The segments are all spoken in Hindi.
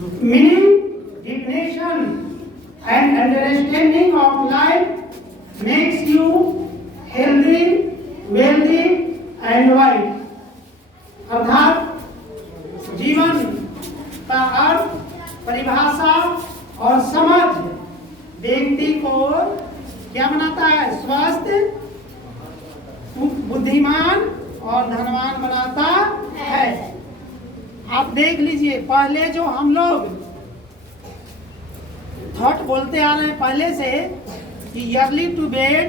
Meaning, definition and understanding of life makes you healthy, wealthy and wise. अर्थात जीवन का अर्थ, परिभाषा और समझ व्यक्ति को क्या बनाता है? स्वस्थ, बुद्धिमान और धनवान बनाता है। आप देख लीजिए, पहले जो हम लोग थॉट बोलते आ रहे हैं पहले से कि early to bed,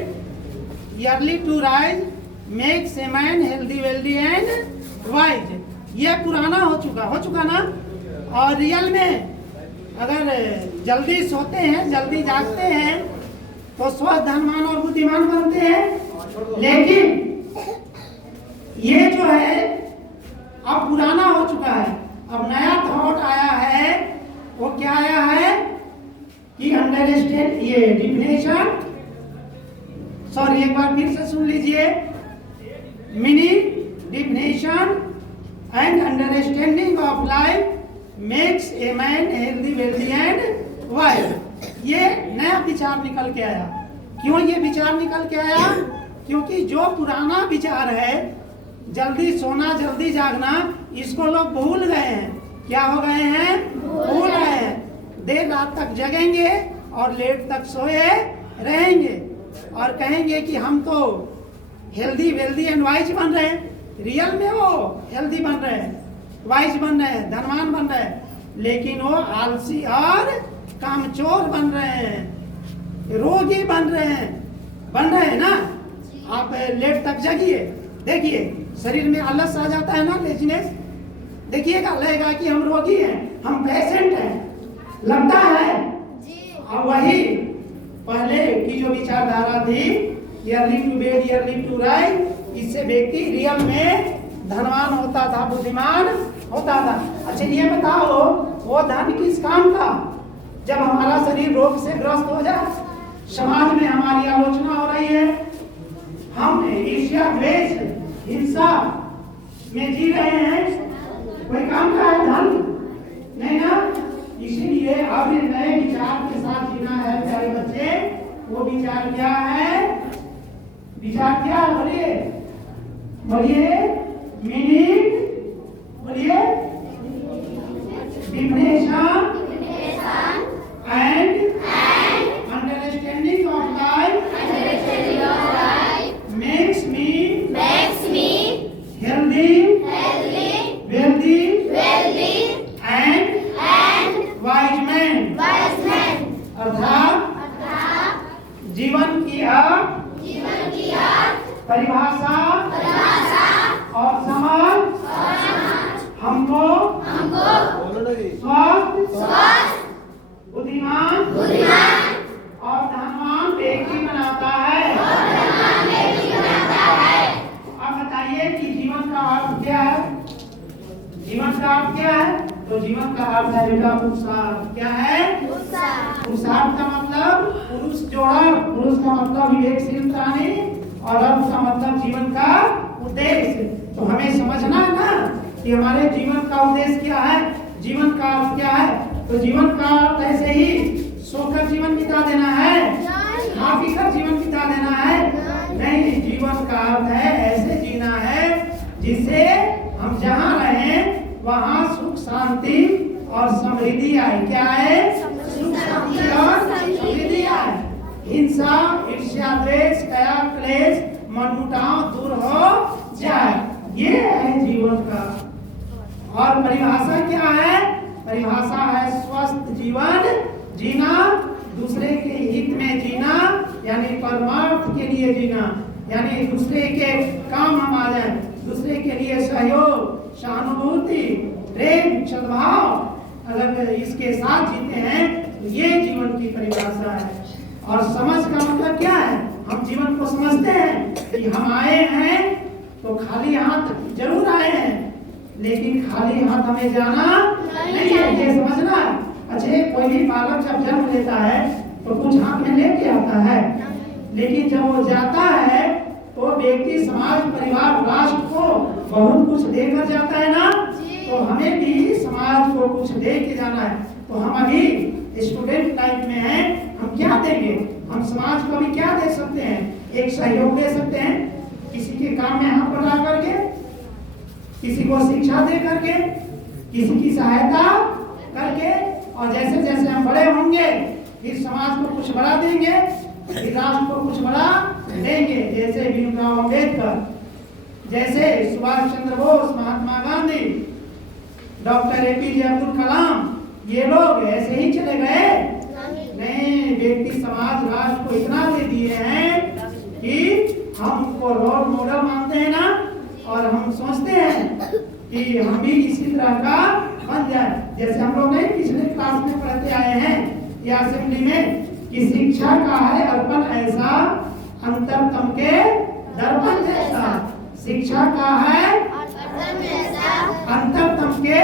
early to rise makes a man healthy, wealthy and wise, ये पुराना हो चुका ना। और रियल में अगर जल्दी सोते हैं, जल्दी जागते हैं तो स्वस्थ, धनवान और बुद्धिमान बनते हैं। लेकिन ये जो है अब पुराना हो चुका है। अब नया थॉट आया है, वो क्या आया है कि अंडरस्टैंड, ये डिफिनेशन, सॉरी एक बार फिर से सुन लीजिए। Meaning, definition and understanding of life makes a man healthy, wealthy and wise. ये नया विचार निकल के आया। क्यों ये विचार निकल के आया? क्योंकि जो पुराना विचार है, जल्दी सोना, जल्दी जागना, इसको लोग भूल गए हैं। क्या हो गए हैं? भूल गए हैं। देर रात तक जगेंगे और लेट तक सोए रहेंगे और कहेंगे कि हम तो हेल्दी, वेल्दी एंड वाइज बन रहे हैं। रियल में वो हेल्दी बन रहे हैं, वाइज बन रहे हैं, धनवान बन रहे हैं, लेकिन वो आलसी और कामचोर बन रहे हैं, रोगी बन रहे हैं ना। आप लेट तक जगिए, देखिए शरीर में आलस आ जाता है ना, लेजीनेस, देखिएगा लगेगा कि हम रोगी हैं, हम पेशेंट हैं, लगता है। और वही पहले की जो विचारधारा थी, early to bed, early to rise, इससे व्यक्ति रियल में धनवान होता था, बुद्धिमान होता था। अच्छा ये बताओ, वो धन किस काम का? जब हमारा शरीर रोग से ग्रस्त हो जाए, समाज में हमारी आलोचना हो रही है, हम ईर्ष्या, द्वेष, हिंसा में जी रहे हैं, कोई काम का है धन? नहीं ना। इसीलिए अब नए विचार के साथ जीना है प्यारे बच्चे। वो विचार क्या है? विचार क्या है? बोलिए, मीनिंग, बोलिए, definition and understanding of life makes me healthy, wealthy and wise man। अर्थात जीवन की अर्थ, परिभाषा और समझ हमको स्वस्थ, बुद्धिमान और धनवान व्यक्ति बनाता है। अब बताइए कि जीवन का अर्थ क्या है? जीवन का अर्थ क्या है? तो जीवन का अर्थ है बेटा पुरुषार्थ। क्या है? पुरुषार्थ का मतलब पुरुष जो है, पुरुष का मतलब विवेकशील प्राणी और अर्थ का मतलब जीवन का उद्देश्य। तो हमें समझना है ना कि हमारे जीवन का उद्देश्य क्या है, जीवन का अर्थ क्या है। तो जीवन का अर्थ ऐसे ही सोकर जीवन बिता देना है, खा पी कर जीवन बिता देना है? नहीं, जीवन का अर्थ है ऐसे जीना है जिससे हम जहाँ रहें वहाँ सुख, शांति और समृद्धि आए। क्या है? सुख, शांति और समृद्धि आए। हिंसा, ईर्ष्या, द्वेष, कया, क्लेश, मनमुटाव दूर हो जाए। ये है जीवन का। और परिभाषा क्या है? परिभाषा है स्वस्थ जीवन जीना, दूसरे के हित में जीना, यानी परमार्थ के लिए जीना, यानी दूसरे के काम हम आ जाए, दूसरे के लिए सहयोग, सहानुभूति, प्रेम, सद्भाव अगर इसके साथ जीते हैं तो ये जीवन की परिभाषा है। और समझ का मतलब क्या है? हम जीवन को समझते हैं कि हम आए हैं तो खाली हाथ जरूर आए हैं, लेकिन खाली हाथ हमें जाना नहीं है, ये समझना है। अच्छा, कोई भी बालक जब जन्म लेता है तो कुछ हाथ में लेके आता है, लेकिन जब वो जाता है तो व्यक्ति समाज, परिवार, राष्ट्र को बहुत कुछ देकर जाता है ना। तो तो हमें भी समाज को कुछ दे के जाना है। तो हम अभी स्टूडेंट लाइफ में हैं, हम क्या देंगे? हम समाज को अभी क्या दे सकते हैं? एक सहयोग दे सकते हैं, किसी के काम में हाथ बढ़ा करके, किसी को शिक्षा दे करके, किसी की सहायता करके, और जैसे जैसे हम बड़े होंगे फिर समाज को कुछ बड़ा देंगे, फिर राष्ट्र को कुछ बड़ा देंगे। जैसे भीमराव अम्बेडकर, जैसे सुभाष चंद्र बोस, महात्मा गांधी, डॉक्टर APJ अब्दुल कलाम, ये लोग ऐसे ही चले गए? नहीं, व्यक्ति समाज राष्ट्र को इतना दे दिए हैं कि हम उनको रोल मॉडल मानते हैं ना, और हम सोचते हैं कि हम भी इसी तरह का बन जाए। जैसे हम लोग नहीं पिछले क्लास में पढ़ते आए हैं या असेंबली में कि शिक्षा का है अर्पण ऐसा, अंतरतम के दर्पण जैसा। शिक्षा का है अंतरतम के